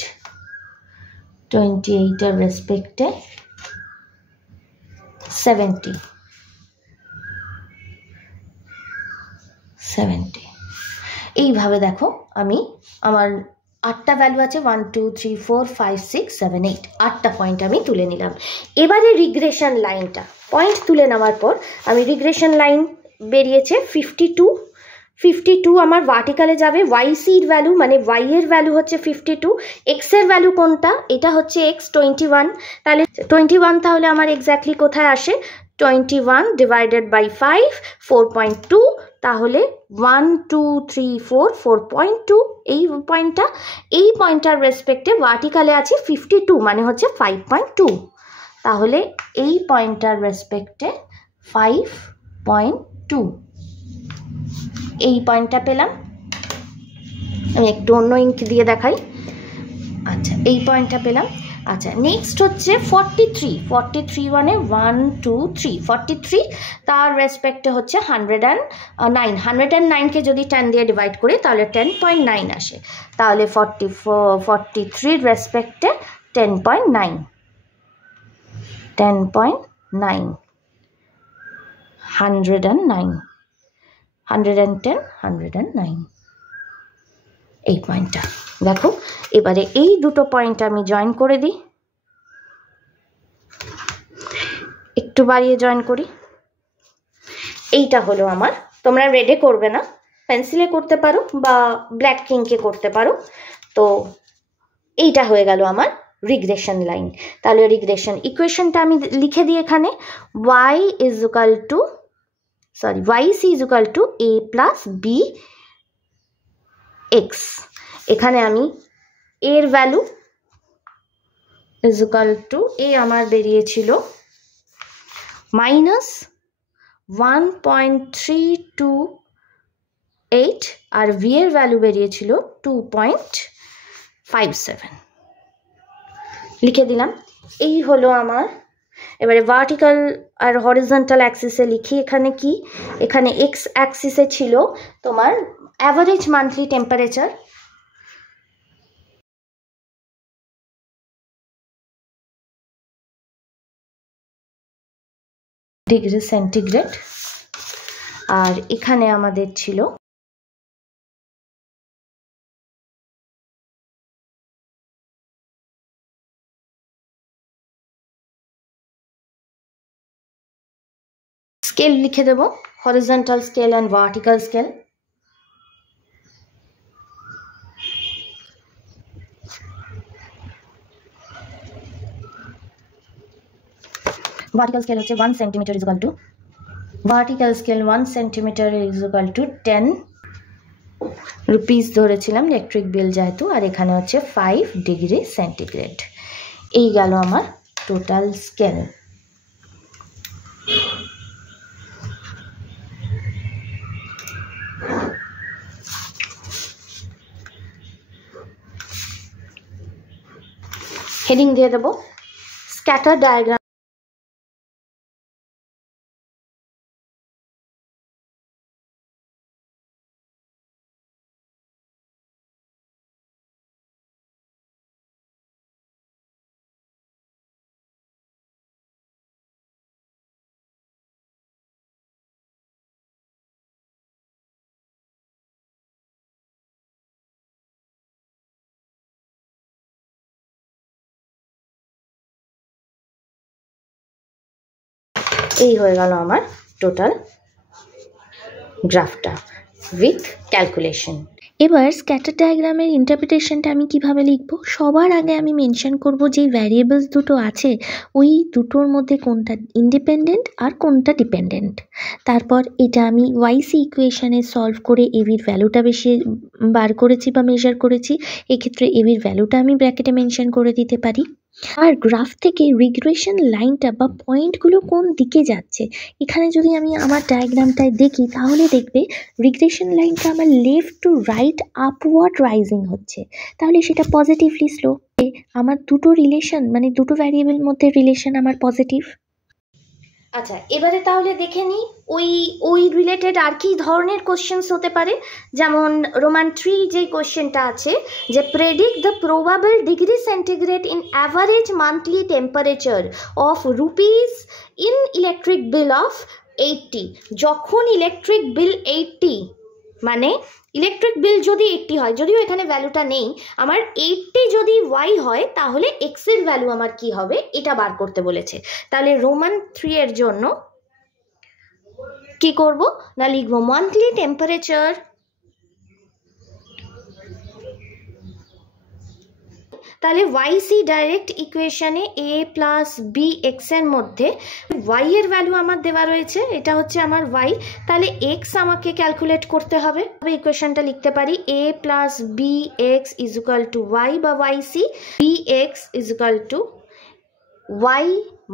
28 এর রেসপেক্টে 70, এইভাবে দেখো আমি আমার 8টা ভ্যালু আছে, 1, 2, 3, 4, 5, 6, 7, 8, 8টা পয়েন্ট আমি তুলে নিলাম। এবারে রিগ্রেশন লাইনটা, পয়েন্ট তুলে নেওয়ার পর আমি রিগ্রেশন লাইন বেরিয়েছে 52 আমার ভার্টিক্যালে যাবে। ওয়াই সির ভ্যালু মানে ওয়াই এর ভ্যালু হচ্ছে 52, এক্স এর ভ্যালু কোনটা, এটা হচ্ছে এক্স 21, তাহলে 21 তাহলে আমার এক্স্যাক্টলি কোথায় আসে, 21 ডিভাইডেড বাই 5, 4.2, তাহলে 1, 2, 3, 4, 4.2 এই পয়েন্টটার রেসপেক্টে ভার্টিক্যালে আছে 52 মানে হচ্ছে 5.2, তাহলে এই পয়েন্টটার রেসপেক্টে 5.2 এই পয়েন্টটা পেলাম। আমি একটু অন্য ইঙ্ক দিয়ে দেখাই। আচ্ছা এই পয়েন্টটা পেলাম। আচ্ছা নেক্সট হচ্ছে 43 মানে 1, 2, 3, 43 তার রেসপেক্টে হচ্ছে 109কে যদি 10 দিয়ে ডিভাইড করি তাহলে 10.9 আসে, তাহলে 43 রেসপেক্টে 10.9, 109 110, 109 এই পয়েন্টটা দেখো। এবারে এই দুটো পয়েন্ট আমি জয়েন করে দিই, একটু বাড়িয়ে জয়েন করি। এইটা হলো আমার, তোমরা রেডে করবে না, পেন্সিলে করতে পারো বা ব্ল্যাক ইঙ্কে করতে পারো। তো এইটা হয়ে গেল আমার রিগ্রেশন লাইন। তাহলে রিগ্রেশন ইকুয়েশনটা আমি লিখে দিই এখানে, y c is equal to a plus b x। এখানে আমি এর value is equal to a আমার বেরিয়েছিল -1.328 আর v এর ভ্যালু বেরিয়েছিল 2.57, লিখে দিলাম। এই হলো আমার। এবারে ভার্টিক্যাল আর হরিজন্টাল অ্যাক্সিসে লিখি। এখানে কি, এখানে এক্স অ্যাক্সিসে ছিল তোমার average monthly temperature, degree centigrade, আর এখানে আমাদের ছিল স্কেল লিখে দেব, horizontal scale and vertical scale. Vertical scale হচ্ছে 1 centimetre is equal to, vertical scale 1 centimetre is equal to 10 rupees ধরেছিলাম ইলেকট্রিক বিল যেহেতু, আর এখানে হচ্ছে 5 ডিগ্রি সেন্টিগ্রেড। এই গেল আমার টোটাল স্কেল। হেডিং দিয়ে দেবো স্ক্যাটার ডায়াগ্রাম। এই হয়ে গেল আমার টোটাল গ্রাফটা উইথ ক্যালকুলেশন। এবার স্ক্যাটার ডায়াগ্রামের ইন্টারপ্রিটেশনটা আমি কিভাবে লিখব? সবার আগে আমি মেনশন করব যে ভ্যারিয়েবলস দুটো আছে ওই দুটোর মধ্যে কোনটা ইন্ডিপেন্ডেন্ট আর কোনটা ডিপেন্ডেন্ট। তারপর এটা আমি ওয়াইসি ইকুয়েশনে সলভ করে এবির ভ্যালুটা বেশি বার করেছি বা মেজার করেছি, এক্ষেত্রে এবির ভ্যালুটা আমি ব্র্যাকেটে মেনশন করে দিতে পারি। আর গ্রাফ থেকে রিগ্রেশন লাইনটা বা পয়েন্টগুলো কোন দিকে যাচ্ছে, এখানে যদি আমি আমার ডায়াগ্রামটায় দেখি তাহলে দেখবে রিগ্রেশন লাইনটা আমার left to right upward rising হচ্ছে, তাহলে সেটা পজিটিভলি স্লো। আমার দুটো রিলেশন মানে দুটো ভ্যারিয়েবল মধ্যে রিলেশন আমার পজিটিভ। আচ্ছা, এবারে তাহলে দেখে নিই ওই রিলেটেড আর কি ধরনের কোশ্চেন্স হতে পারে। যেমন রোমান 3 যে কোশ্চেনটা আছে যে predict the probable degree centigrade in average monthly temperature of rupees in electric bill of 80। যখন ইলেকট্রিক বিল 80 মানে ইলেকট্রিক বিল যদি 80 হয়, যদিও এখানে ভ্যালুটা নেই, আমার 80 যদি ওয়াই হয় তাহলে এক্স এর ভ্যালু আমার কি হবে এটা বার করতে বলেছে। তাহলে রোমান 3 এর জন্য কি করব না লিখব মান্থলি টেম্পারেচার তাহলে ওয়াইসি ডাইরেক্ট ইকুয়েশনে এ প্লাস বি এক্স এর মধ্যে ওয়াই এর ভ্যালু আমার দেওয়া রয়েছে, এটা হচ্ছে আমার ওয়াই, তাহলে এক্স আমাকে ক্যালকুলেট করতে হবে। ইকুয়েশনটা লিখতে পারি A plus B X is equal to Y বা ওয়াইসি, B X is equal to Y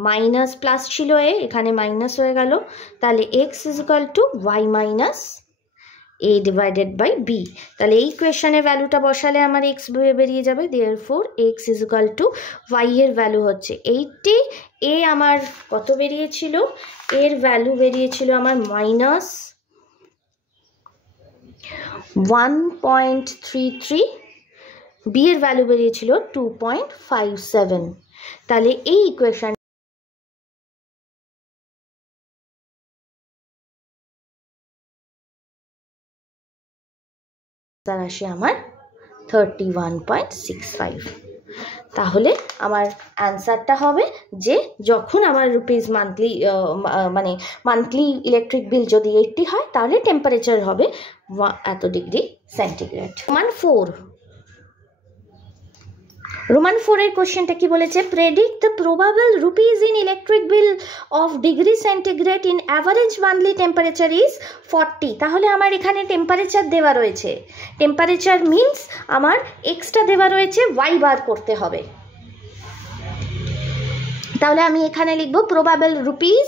minus plus ছিল এখানে মাইনাস হয়ে গেল, তাহলে X is equal to Y minus a divided by B. তাহলে এই ইকুয়েশনের ভ্যালুটা বসালে আমার এক্স বেরিয়ে যাবে, therefore X is equal to Y এর ভ্যালু হচ্ছে 80, এ আমার কত বেরিয়েছিল, এর ভ্যালু বেরিয়েছিল আমার মাইনাস 1.33, বি এর ভ্যালু বেরিয়েছিল 2.57। তাহলে এই ইকুয়েশন আসে আমার 31.65। তাহলে আমার অ্যান্সারটা হবে যে যখন আমার রুপিস মান্থলি মানে মান্থলি ইলেকট্রিক বিল যদি 80 হয় তাহলে টেম্পারেচার হবে এত ডিগ্রি সেন্টিগ্রেড। রোমান 4 এর কোশ্চেনটা কি বলেছে predict the probable rupees in electric bill of degree centigrade in average monthly temperature is 40। তাহলে আমার এখানে টেম্পারেচার দেওয়া রয়েছে, টেম্পারেচার মিনস আমার এক্সট্রা দেওয়া রয়েছে, ওয়াই বার করতে হবে। তাহলে আমি এখানে লিখব প্রবাবল রুপিস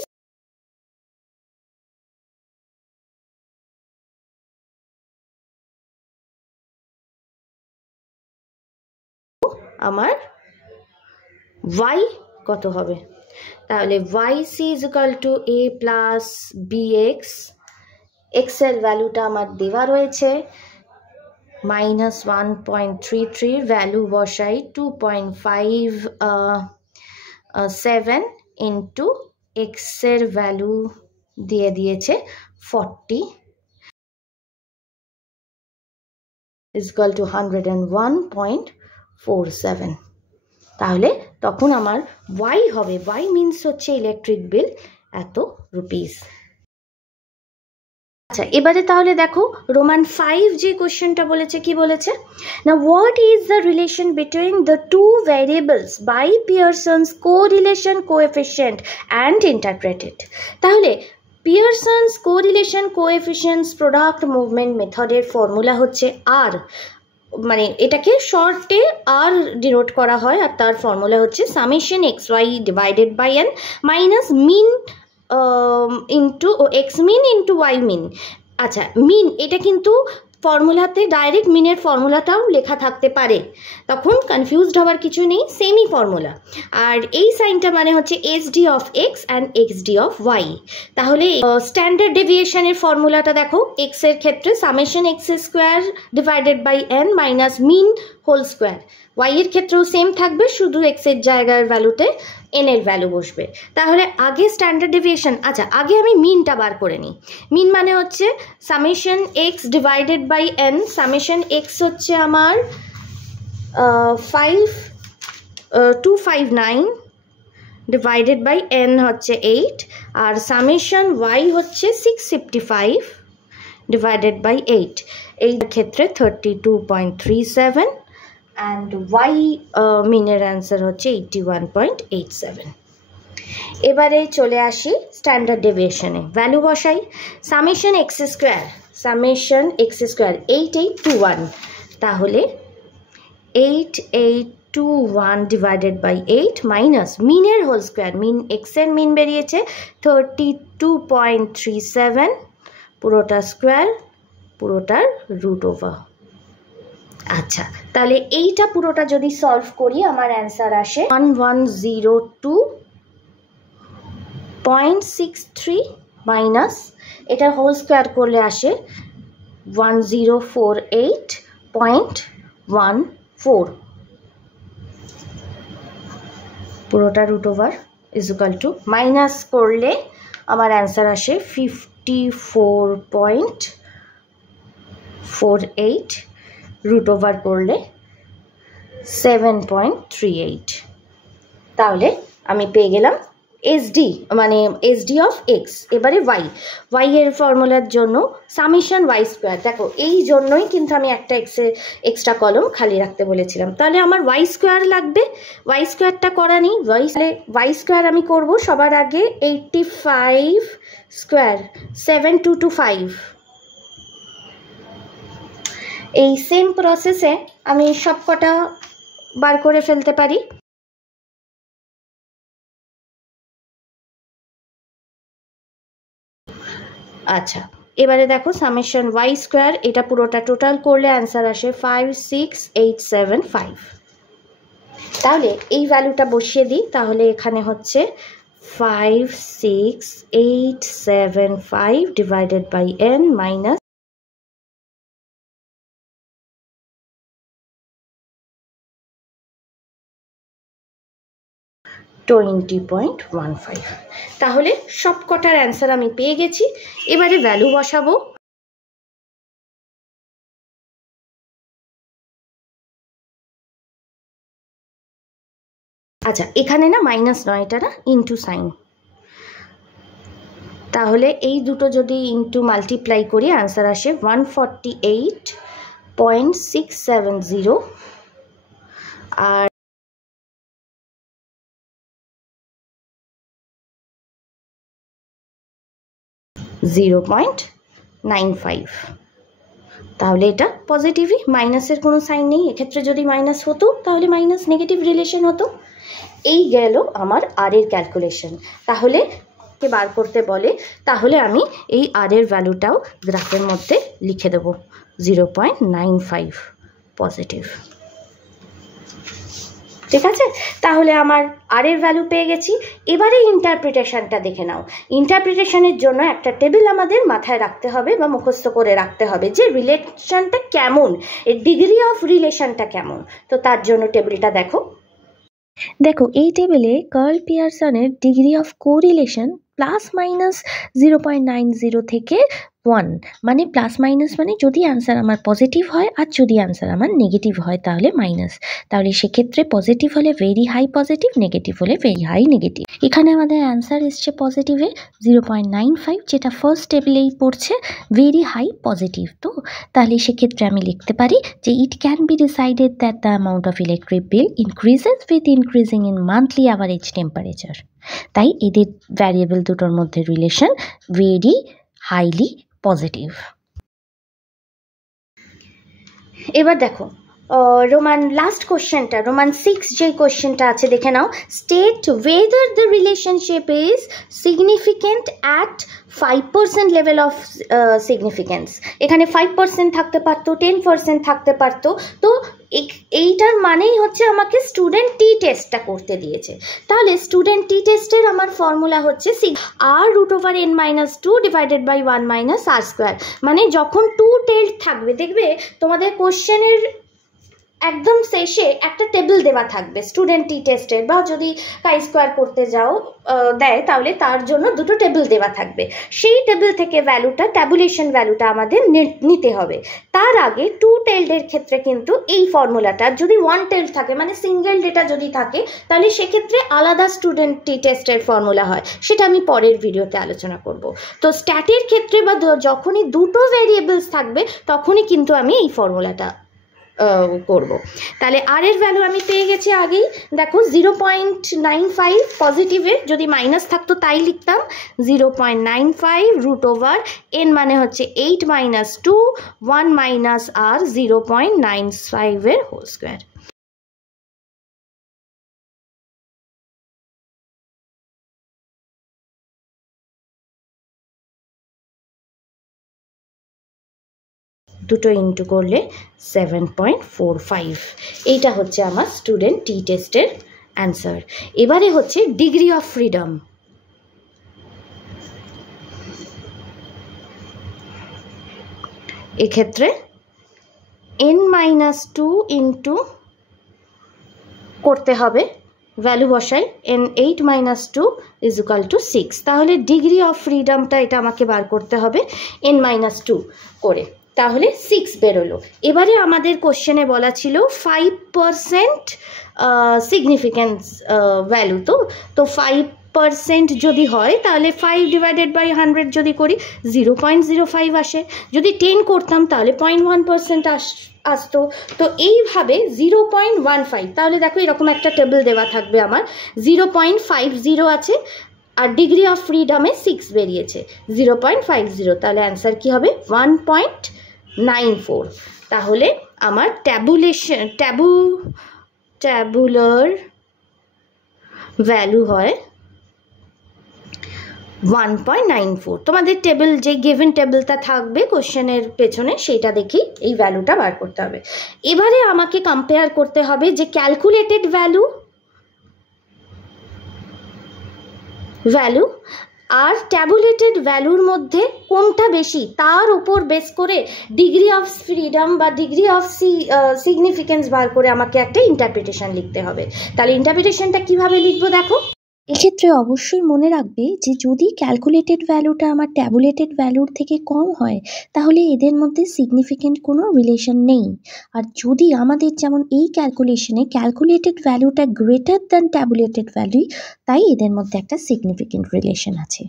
আমার y কত হবে, তাহলে yc is equal two a plus bx, x এর ভ্যালুটা আমার দেওয়া রয়েছে মাইনাস 1.33, ভ্যালু বসাই 2.57 ইন্টু x এর ভ্যালু দিয়ে দিয়েছে 40 ইজ ইকুয়াল টু 101.47। তাহলে তখন আমার ওয়াই হবে, ওয়াই মিনস হচ্ছে ইলেকট্রিক বিল এত রুপিস। আচ্ছা, এবারে তাহলে দেখো রোমান 5 যে কোশ্চেনটা বলেছে কি বলেছে না what is the relation between the two variables by Pearson's correlation coefficient and interpreted. তাহলে Pearson's correlation coefficients product movement মেথডের ফর্মুলা হচ্ছে আর, মানে এটাকে শর্টে আর ডিনোট করা হয়, আর তার ফর্মুলা হচ্ছে summation X Y divided by N minus mean into X mean into Y mean. আচ্ছা, মিন এটা কিন্তু ফর্মুলাতে ডাইরেক্ট মিনের ফর্মুলাটাও লেখা থাকতে পারে, তখন কনফিউজড হওয়ার কিছু নেই, সেমই ফর্মুলা। আর এই সাইনটা মানে হচ্ছে SD of X and SD of Y. তাহলে স্ট্যান্ডার্ড ডেভিয়েশনের ফর্মুলাটা দেখো, এক্স এর ক্ষেত্রে summation X square divided by N minus mean whole square. Y এর ক্ষেত্রেও সেম থাকবে, শুধু এক্স এর জায়গার ভ্যালুতে এন এর ভ্যালু বসবে। তাহলে আগে স্ট্যান্ডার্ড ডেভিয়েশন, আচ্ছা আগে আমি মিনটা বার করে নিই। মিন মানে হচ্ছে summation X divided by N. Summation X হচ্ছে আমার 259 ডিভাইডেড বাই এন হচ্ছে 8, আর সামেশন ওয়াই হচ্ছে 655 ডিভাইডেড বাই 8। এই ক্ষেত্রে 32.37 অ্যান্ড ওয়াই মিনের অ্যান্সার হচ্ছে 81.87। এবারে চলে আসি স্ট্যান্ডার্ড ডেভিয়েশনে, ভ্যালু বসাই। সামেশন এক্স স্কোয়ার 8821, তাহলে 8821 ডিভাইডেড বাই 8 মাইনাস মিনের হোল স্কোয়ার, মিন এক্সের মিন বেরিয়েছে 32.37, পুরোটা স্কোয়ার, পুরোটার রুট ওভার। আচ্ছা, তাহলে এইটা পুরোটা যদি সলভ করি আমার অ্যান্সার আসে 1102.63 মাইনাস এটার হোল স্কোয়ার করলে আসে 1048.14, পুরোটা root over is equal to, minus করলে আমার অ্যান্সার আসে 54.48, রুট ওভার করলে 7.38। তাহলে আমি পেয়ে গেলাম এসডি, মানে এসডি অফ এক্স। এবারে ওয়াই এর ফর্মুলার জন্য সামেশন ওয়াই স্কোয়ার, দেখো এই জন্যই কিন্তু আমি একটা এক্সট্রা কলম খালি রাখতে বলেছিলাম। তাহলে আমার ওয়াই স্কোয়ার লাগবে, ওয়াই স্কোয়ারটা করা নেই। ওয়াই স্কোয়ার আমি করব সবার আগে 85 স্কোয়ার 7225। এই সেম প্রসেসে আমি সব কটা বার করে ফেলতে পারি। আচ্ছা, এবারে দেখো সামেশন ওয়াই স্কোয়ার, এটা পুরোটা টোটাল করলে অ্যান্সার আসে 56875। তাহলে এই ভ্যালুটা বসিয়ে দিই, তাহলে এখানে হচ্ছে 56875 ডিভাইডেড বাই এন মাইনাস 20.15। তাহলে সব কটার অ্যান্সার আমি পেয়ে গেছি। এবারে ভ্যালু বসাবো। আচ্ছা, এখানে না মাইনাস নয়, এটা না ইন্টু সাইন, তাহলে এই দুটো যদি ইন্টু মাল্টিপ্লাই করি অ্যান্সার আসে 148.670, আর (0.95). তাহলে এটা পজিটিভই, মাইনাসের কোনো সাইন নেই। এক্ষেত্রে যদি মাইনাস হতো তাহলে মাইনাস নেগেটিভ রিলেশন হতো। এই গেল আমার আর এর ক্যালকুলেশন। তাহলে কে বার করতে বলে, তাহলে আমি এই আর এর ভ্যালুটাও গ্রাফের মধ্যে লিখে দেবো 0.95 পজিটিভ। ঠিক আছে, তাহলে আমার আর এর ভ্যালু পেয়ে গেছি। এবারে ইন্টারপ্রিটেশনটা দেখে নাও। ইন্টারপ্রিটেশনের জন্য একটা টেবিল আমাদের মাথায় রাখতে হবে বা মুখস্থ করে রাখতে হবে যে রিলেশনটা কেমন, এর ডিগ্রি অফ রিলেশনটা কেমন। তো তার জন্য টেবিলটা দেখো। দেখো এই টেবিলে কার্ল পিয়ারসনের degree of correlation plus minus 0.90 থেকে 1, মানে প্লাস মাইনাস মানে যদি অ্যান্সার আমার পজিটিভ হয় আর যদি অ্যান্সার আমার নেগেটিভ হয় তাহলে মাইনাস। তাহলে সেক্ষেত্রে পজিটিভ হলে ভেরি হাই পজিটিভ, নেগেটিভ হলে ভেরি হাই নেগেটিভ। এখানে আমাদের অ্যান্সার এসছে পজিটিভে 0.95, যেটা ফার্স্ট টেবিলেই পড়ছে ভেরি হাই পজিটিভ। তো তাহলে সেক্ষেত্রে আমি লিখতে পারি যে it can be decided that the amount of electric bill increases with increasing in monthly average temperature. তাই এদের ভ্যারিয়েবল দুটোর মধ্যে রিলেশন ভেরি হাইলি পজিটিভ। এবার দেখো রোমান লাস্ট কোশ্চেনটা, রোমান 6 যে কোশ্চেনটা আছে দেখে নাও। State whether the relationship is significant at 5% level of significance. এখানে 5% থাকতে পারতো, 10% থাকতে পারতো। তো এইটার মানেই হচ্ছে আমাকে স্টুডেন্ট টি টেস্টটা করতে দিয়েছে। তাহলে স্টুডেন্ট টি টেস্টের আমার ফর্মুলা হচ্ছে r√n-2 ডিভাইডেড বাই 1 - r²। মানে যখন 2 টেলড থাকবে, দেখবে তোমাদের কোশ্চেনের একদম শেষে একটা টেবিল দেওয়া থাকবে স্টুডেন্ট টি টেস্টের, বা যদি কাই স্কোয়ার করতে যাও দেয় তাহলে তার জন্য দুটো টেবিল দেওয়া থাকবে। সেই টেবিল থেকে ভ্যালুটা, ট্যাবুলেশন ভ্যালুটা আমাদের নিতে হবে। তার আগে 2 টেলডের ক্ষেত্রে কিন্তু এই ফর্মুলাটা, যদি 1 টেলড থাকে মানে সিঙ্গেল ডেটা যদি থাকে, তাহলে সেক্ষেত্রে আলাদা স্টুডেন্ট টি টেস্টের ফর্মুলা হয়, সেটা আমি পরের ভিডিওতে আলোচনা করব। তো স্ট্যাটের ক্ষেত্রে বা যখনই দুটো ভ্যারিয়েবলস থাকবে তখনই কিন্তু আমি এই ফর্মুলাটা করব। তাহলে আর এর ভ্যালু আমি পেয়ে গেছি আগেই, দেখো 0.95 পজিটিভে, যদি মাইনাস থাকতো তাই লিখতাম 0.95√n মানে হচ্ছে 8 - 2 1 - r 0.95 এর হোল স্কোয়ার। দুটো ইন্টু করলে 7.45। এইটা হচ্ছে আমার স্টুডেন্ট টি টেস্টের অ্যান্সার। এবারে হচ্ছে ডিগ্রি অফ ফ্রিডম। এক্ষেত্রে n-2 ইন্টু করতে হবে, ভ্যালু বসাই, n8 - 2 = 6। তাহলে ডিগ্রি অফ ফ্রিডমটা এটা আমাকে বার করতে হবে n-2 করে, তাহলে 6 বেরোলো। এবারে আমাদের কোশ্চেনে বলা ছিল 5% সিগনিফিকেন্স ভ্যালু। তো 5% যদি হয় তাহলে 5 ডিভাইডেড বাই 100 যদি করি 0.05 আসে। যদি 10 করতাম তাহলে 0.1% আসতো। তো এইভাবে 0.15, তাহলে দেখো এরকম একটা টেবিল দেওয়া থাকবে আমার, 0.50 আছে আর ডিগ্রি অফ ফ্রিডমে 6 বেরিয়েছে 0.50। তাহলে অ্যান্সার কি হবে 1.94। তাহলে আমার ট্যাবুলার ভ্যালু হয় 1.94। তোমাদের টেবিল, যে গিভেন টেবিলটা থাকবে কোশ্চেনের পেছনে, সেইটা দেখেই এই ভ্যালুটা বার করতে হবে। এবারে আমাকে কম্পেয়ার করতে হবে যে ক্যালকুলেটেড ভ্যালু আর ট্যাবুলেটেড ভ্যালুর মধ্যে কোনটা বেশি, তার উপর বেস করে ডিগ্রি অফ ফ্রিডম বা ডিগ্রি অফ সিগনিফিকেন্স বার করে আমাকে একটা ইন্টারপ্রিটেশন লিখতে হবে। তাহলে ইন্টারপ্রিটেশনটা কিভাবে লিখবো দেখো। এক্ষেত্রে অবশ্যই মনে রাখবে যে যদি ক্যালকুলেটেড ভ্যালুটা আমার ট্যাবুলেটেড ভ্যালুর থেকে কম হয় তাহলে এদের মধ্যে সিগনিফিকেন্ট কোনো রিলেশন নেই। আর যদি আমাদের যেমন এই ক্যালকুলেশনে ক্যালকুলেটেড ভ্যালুটা গ্রেটার দ্যান ট্যাবুলেটেড ভ্যালু, তাই এদের মধ্যে একটা সিগনিফিকেন্ট রিলেশন আছে।